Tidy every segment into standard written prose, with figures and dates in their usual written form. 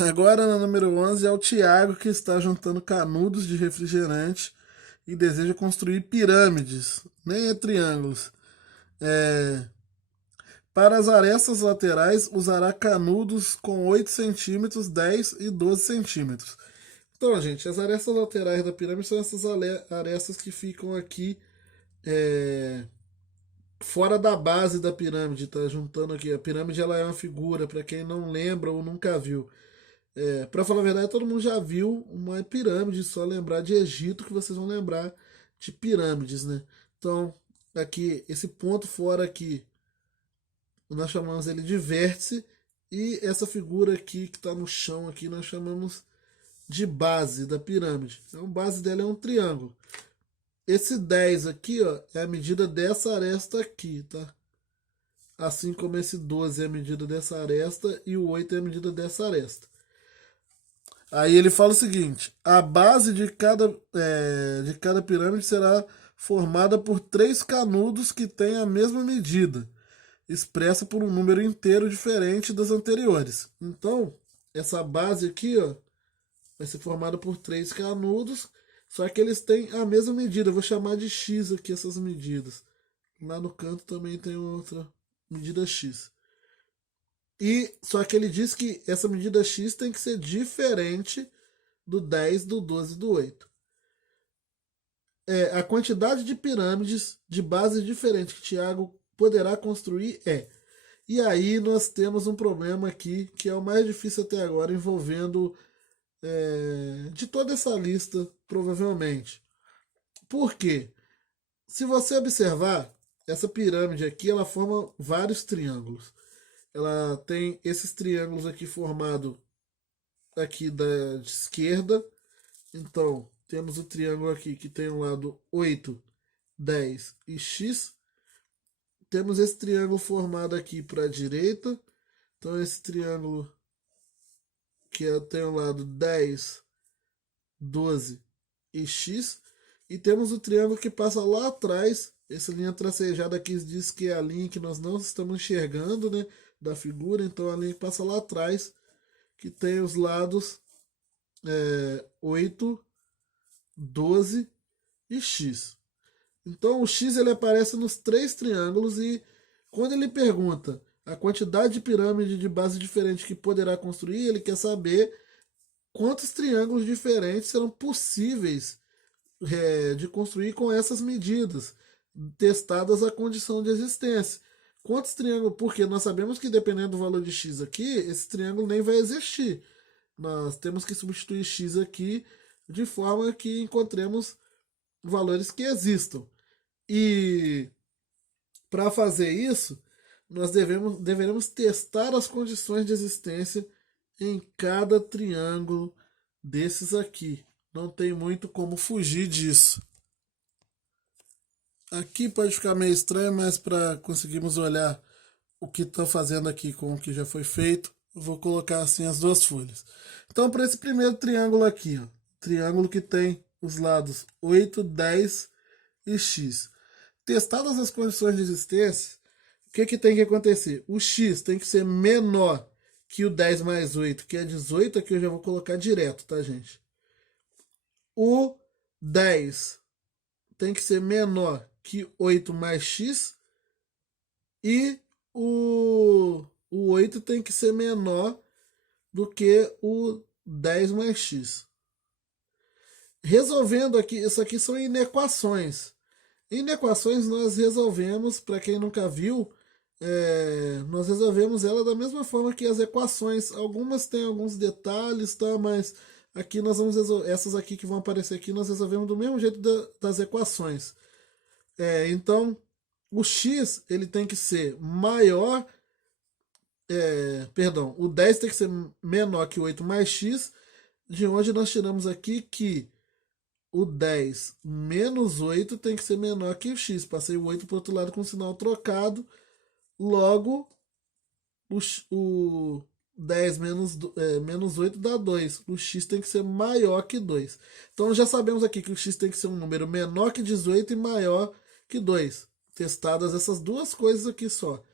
Agora, na número 11 é o Tiago, que está juntando canudos de refrigerante e deseja construir pirâmides, nem é triângulos. É, para as arestas laterais, usará canudos com 8 centímetros, 10 e 12 centímetros. Então, gente, as arestas laterais da pirâmide são essas arestas que ficam aqui é, fora da base da pirâmide, tá? Juntando aqui. A pirâmide ela é uma figura, para quem não lembra ou nunca viu. Para falar a verdade, todo mundo já viu uma pirâmide, só lembrar de Egito que vocês vão lembrar de pirâmides, né? Então, aqui, esse ponto fora aqui, nós chamamos ele de vértice, e essa figura aqui que está no chão aqui, nós chamamos de base da pirâmide. Então, a base dela é um triângulo. Esse 10 aqui, ó, é a medida dessa aresta aqui, tá? Assim como esse 12 é a medida dessa aresta e o 8 é a medida dessa aresta. Aí ele fala o seguinte: a base de cada pirâmide será formada por três canudos que têm a mesma medida, expressa por um número inteiro diferente das anteriores. Então, essa base aqui, ó, vai ser formada por três canudos, só que eles têm a mesma medida. Eu vou chamar de X aqui essas medidas. Lá no canto também tem outra medida X. E só que ele diz que essa medida X tem que ser diferente do 10, do 12 e do 8. A quantidade de pirâmides de bases diferentes que Tiago poderá construir é. E aí nós temos um problema aqui, que é o mais difícil até agora, envolvendo de toda essa lista, provavelmente. Por quê? Se você observar, essa pirâmide aqui, ela forma vários triângulos. Ela tem esses triângulos aqui formado aqui da esquerda. Então, temos o triângulo aqui que tem o lado 8, 10 e x. Temos esse triângulo formado aqui para a direita. Então, esse triângulo que tem o lado 10, 12 e x. E temos o triângulo que passa lá atrás. Essa linha tracejada aqui diz que é a linha que nós não estamos enxergando, né, da figura. Então, a linha que passa lá atrás, que tem os lados 8, 12 e x. Então o x ele aparece nos três triângulos e quando ele pergunta a quantidade de pirâmide de base diferente que poderá construir, ele quer saber quantos triângulos diferentes serão possíveis de construir com essas medidas, testadas a condição de existência. Quantos triângulos? Porque nós sabemos que dependendo do valor de x aqui, esse triângulo nem vai existir. Nós temos que substituir x aqui de forma que encontremos valores que existam. E para fazer isso, nós deveremos testar as condições de existência em cada triângulo desses aqui. Não tem muito como fugir disso. Aqui pode ficar meio estranho, mas para conseguirmos olhar o que estou fazendo aqui com o que já foi feito, eu vou colocar assim as duas folhas. Então, para esse primeiro triângulo aqui, ó, triângulo que tem os lados 8, 10 e x. Testadas as condições de existência, o que, que tem que acontecer? O x tem que ser menor que o 10 mais 8, que é 18, aqui eu já vou colocar direto, tá, gente? O 10 tem que ser menor que 8 mais x e o 8 tem que ser menor do que o 10 mais x. Resolvendo aqui, isso aqui são inequações. Inequações nós resolvemos, para quem nunca viu, nós resolvemos ela da mesma forma que as equações. Algumas têm alguns detalhes, tá? Mas aqui nós vamos resolver, essas aqui que vão aparecer aqui, nós resolvemos do mesmo jeito das equações. Então, o x ele tem que ser maior, perdão, o 10 tem que ser menor que o 8 mais x, de onde nós tiramos aqui que o 10 menos 8 tem que ser menor que o x. Passei o 8 para o outro lado com o sinal trocado. Logo, o 10 menos 8 dá 2. O x tem que ser maior que 2. Então já sabemos aqui que o x tem que ser um número menor que 18 e maior que 2. Testadas essas duas coisas aqui só.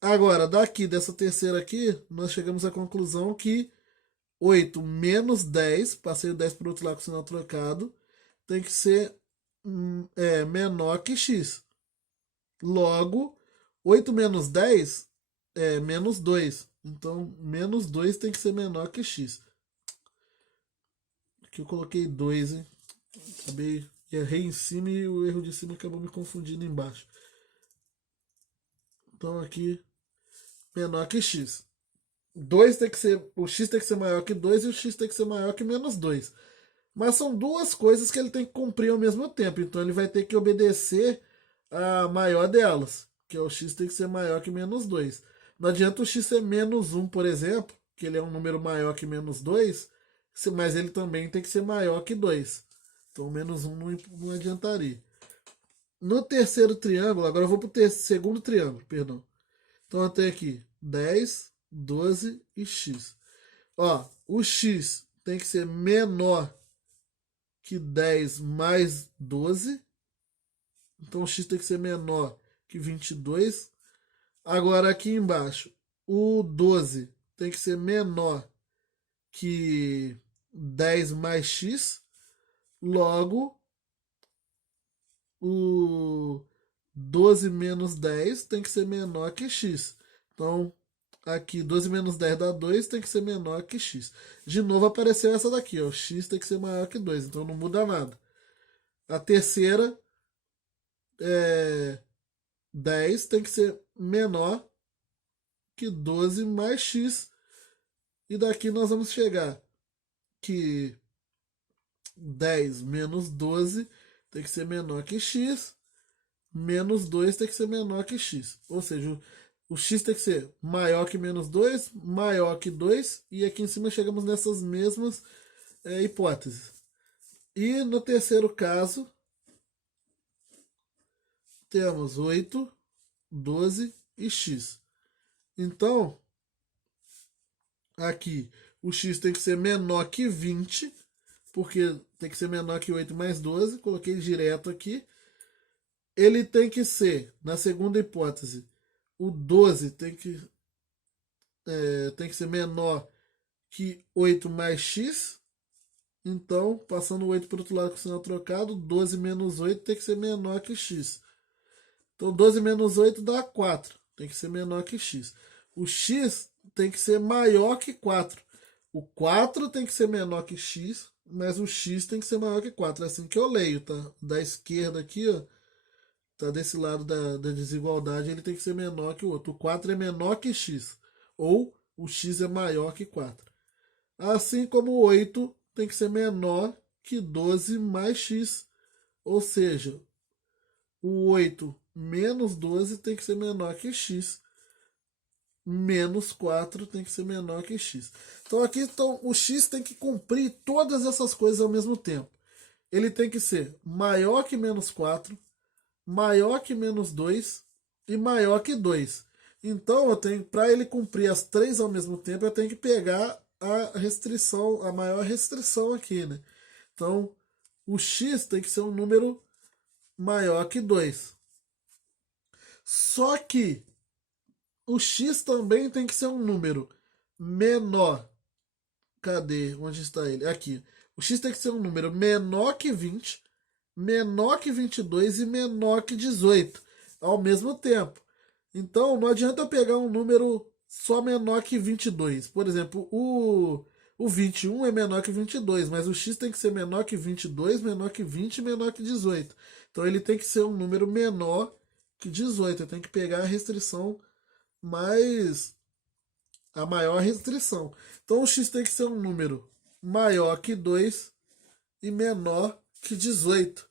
Agora, daqui, dessa terceira aqui, nós chegamos à conclusão que 8 menos 10, passei o 10 para o outro lado com o sinal trocado, tem que ser menor que x. Logo, 8 menos 10 é menos 2. Então, menos 2 tem que ser menor que x. Aqui eu coloquei 2, hein? Errei em cima e o erro de cima acabou me confundindo embaixo. Então aqui, menor que x. 2 tem que ser, o x tem que ser maior que 2 e o x tem que ser maior que menos 2. Mas são duas coisas que ele tem que cumprir ao mesmo tempo. Então ele vai ter que obedecer a maior delas, que é o x tem que ser maior que menos 2. Não adianta o x ser menos 1, por exemplo, que ele é um número maior que menos 2, mas ele também tem que ser maior que 2. Então menos 1 não adiantaria. No terceiro triângulo, agora eu vou para o segundo triângulo, perdão. Então eu tenho aqui 10, 12 e x. Ó, o x tem que ser menor que 10 mais 12. Então o x tem que ser menor que 22. Agora aqui embaixo, o 12 tem que ser menor que 10 mais x. Logo, o 12 menos 10 tem que ser menor que x. Então, aqui 12 menos 10 dá 2, tem que ser menor que x. De novo apareceu essa daqui, ó, x tem que ser maior que 2, então não muda nada. A terceira é 10 tem que ser menor que 12 mais x. E daqui nós vamos chegar que 10 menos 12 tem que ser menor que x, menos 2 tem que ser menor que x. Ou seja, o x tem que ser maior que menos 2, maior que 2, e aqui em cima chegamos nessas mesmas hipóteses. E no terceiro caso, temos 8, 12 e x. Então, aqui o x tem que ser menor que 20, porque tem que ser menor que 8 mais 12, coloquei direto aqui. Ele tem que ser, na segunda hipótese, o 12 tem que ser menor que 8 mais x. Então, passando o 8 para o outro lado com o sinal trocado, 12 menos 8 tem que ser menor que x. Então, 12 menos 8 dá 4. Tem que ser menor que x. O x tem que ser maior que 4. O 4 tem que ser menor que x, mas o x tem que ser maior que 4. É assim que eu leio, tá? Da esquerda aqui, ó, tá desse lado da desigualdade, ele tem que ser menor que o outro. O 4 é menor que x, ou o x é maior que 4. Assim como o 8 tem que ser menor que 12 mais x, ou seja, o 8 menos 12 tem que ser menor que x, menos 4 tem que ser menor que x. Então aqui o x tem que cumprir todas essas coisas ao mesmo tempo. Ele tem que ser maior que menos 4, maior que menos 2 e maior que 2. Então eu tenho, para ele cumprir as três ao mesmo tempo, eu tenho que pegar a restrição, a maior restrição aqui, né? Então, o x tem que ser um número maior que 2. Só que o x também tem que ser um número menor. Cadê? Onde está ele? Aqui. O x tem que ser um número menor que 20, menor que 22 e menor que 18 ao mesmo tempo. Então, não adianta pegar um número só menor que 22. Por exemplo, o 21 é menor que 22, mas o x tem que ser menor que 22, menor que 20 e menor que 18. Então, ele tem que ser um número menor que 18. Eu tenho que pegar a restrição mais a maior restrição. Então o x tem que ser um número maior que 2 e menor que 18.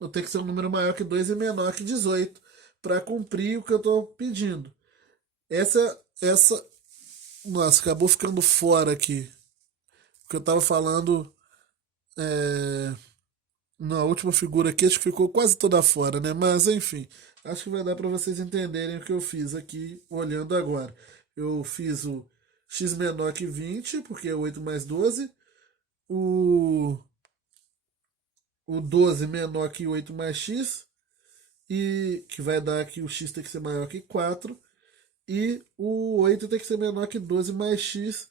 Eu tenho que ser um número maior que 2 e menor que 18 para cumprir o que eu estou pedindo. Essa. Nossa, acabou ficando fora aqui. O que eu estava falando na última figura aqui, acho que ficou quase toda fora, né? Mas enfim, acho que vai dar para vocês entenderem o que eu fiz aqui olhando agora. Eu fiz o x menor que 20, porque é 8 mais 12. O, o 12 menor que 8 mais x. E que vai dar que o x tem que ser maior que 4. E o 8 tem que ser menor que 12 mais x,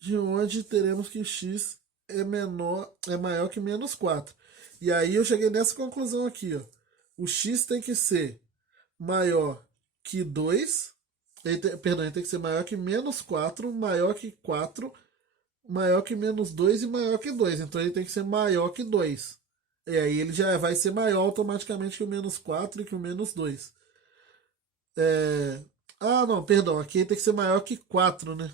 de onde teremos que x é maior que menos 4. E aí eu cheguei nessa conclusão aqui, ó. O x tem que ser maior que 2, perdão, ele tem que ser maior que menos 4, maior que 4, maior que menos 2 e maior que 2. Então ele tem que ser maior que 2. E aí ele já vai ser maior automaticamente que o menos 4 e que o menos 2. É... Ah, não, perdão. Aqui tem que ser maior que 4, né?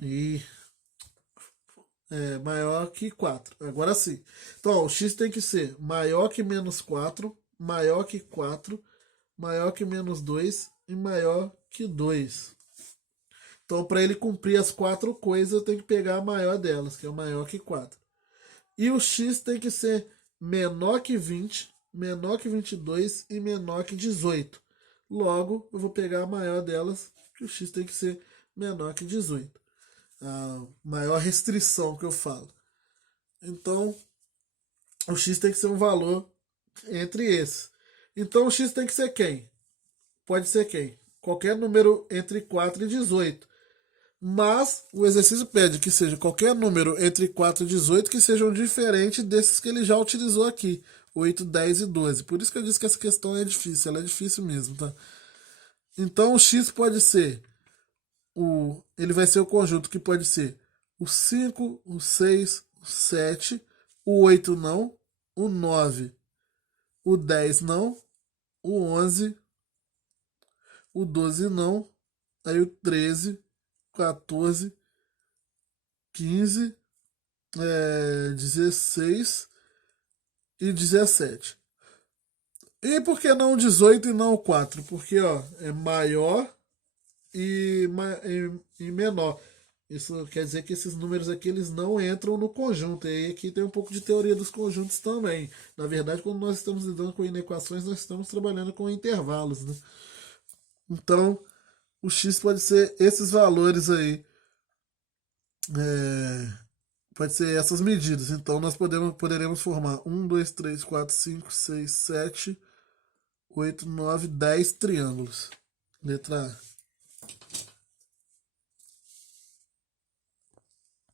E maior que 4. Agora sim. Então, ó, o x tem que ser maior que menos 4, maior que 4, maior que menos 2 e maior que 2. Então, para ele cumprir as quatro coisas, eu tenho que pegar a maior delas, que é o maior que 4. E o x tem que ser menor que 20, menor que 22 e menor que 18. Logo, eu vou pegar a maior delas, que o x tem que ser menor que 18. A maior restrição que eu falo. Então, o x tem que ser um valor entre esses. Então, o x tem que ser quem? Pode ser quem? Qualquer número entre 4 e 18. Mas o exercício pede que seja qualquer número entre 4 e 18 que sejam diferentes desses que ele já utilizou aqui. 8, 10 e 12. Por isso que eu disse que essa questão é difícil. Ela é difícil mesmo, tá? Então, o x pode ser ele vai ser o conjunto que pode ser o 5, o 6, o 7, o 8 não, o 9, o 10 não, o 11, o 12 não, aí o 13, 14, 15, 16 e 17. E por que não o 18 e não o 4? Porque ó, é maior e menor. Isso quer dizer que esses números aqui eles não entram no conjunto. E aí aqui tem um pouco de teoria dos conjuntos também. Na verdade, quando nós estamos lidando com inequações, nós estamos trabalhando com intervalos, né? Então, o x pode ser esses valores aí. É, pode ser essas medidas. Então, nós poderemos formar 1, 2, 3, 4, 5, 6, 7, 8, 9, 10 triângulos. Letra A.